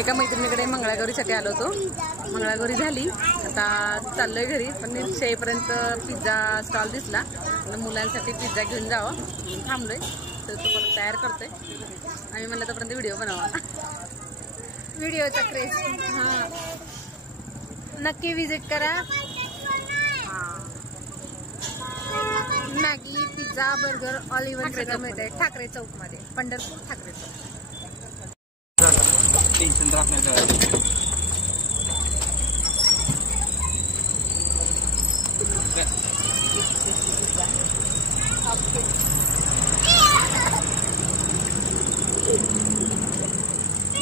एका मैत्रिणीकडे मंगळागौरीसाठी आलो होतो. मंगळागौरी झाली, आता चाललोय घरी. पण शेईपर्यंत पिझ्झा स्टॉल दिसला, मुलांसाठी पिझ्झा घेऊन जावं म्हणून थांबलोय. तर तो परत तयार करतोय. आम्ही म्हणलं तोपर्यंत व्हिडिओ बनवा. व्हिडिओचा क्रेज हां नक्की विजिट करा. मॅगी, पिझ्झा, बर्गर, ऑलिव्ह सगळं मिळतंय ठाकरे चौकमध्ये. पंढरपूर ठाकरे चौक.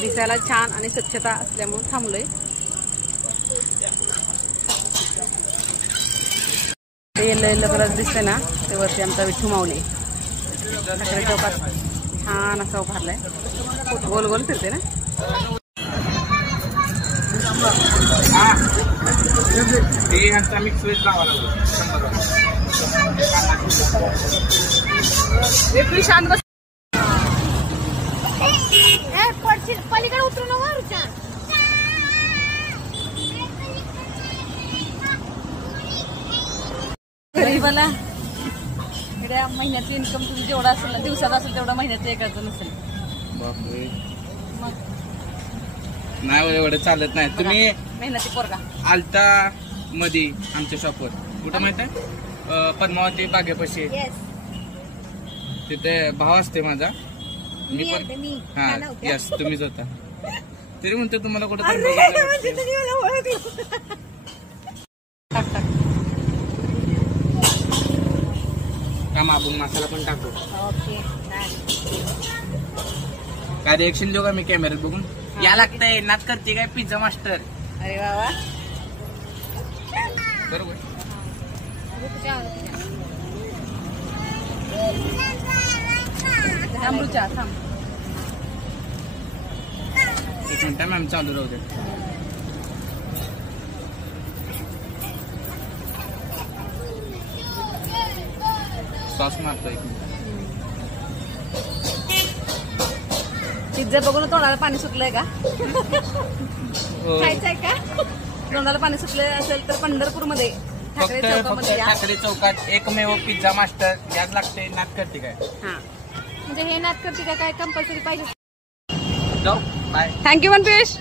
दिसायला छान आणि स्वच्छता असल्यामुळे थांबलोय. ते येल्लो येल्लो कलर दिसतंय ना, ते वरती आमचा विठू माऊली ठाकरे चौकात छान असा उभारलाय. गोल गोल फिरते ना. मिक्स वेज लावा शांत बस. पलीकडे उतरू नका. गरीबाला एवढ्या महिन्याचं इन्कम तुम्ही जेवढा असेल ना, दिवसात असेल तेवढा महिन्याचं एकाचं नसेल. मग नाही एवढं चालत नाही. तुम्ही मेहनती पोरगा आलता मध्ये आमच्या शॉपवर कुठं माहित आहे, पद्मावती बागेपाशी. तिथे भाव असते माझा. मी पण हा यस तुम्हीच होता. तरी म्हणतो तुम्हाला कुठं काम आपण मसाला पण टाकतो. काय रिएक्शन देऊ का मी कॅमेऱ्यात बघून? या लागतंय नाच करते काय पिझ्झा मास्टर. अरे बाबा बरोबर. अमृता थांब एक मिनिट मॅम चालू राहू दे. सॉस मारतो एक मिनिट. पिझ्झा बघून तोंडाला पाणी सुटलंय का? खायचंय का? तोंडाला पाणी सुटलंय असेल तर पंढरपूरमध्ये ठाकरे चौकामध्ये या. ठाकरे चौकात एकमेव पिझ्झा मास्टर याच लागते. नाच करते काय? हा म्हणजे हे नाच करते काय कंपल्सरी पाहिजे? जाऊ बाय. थँक्यू मनपेश.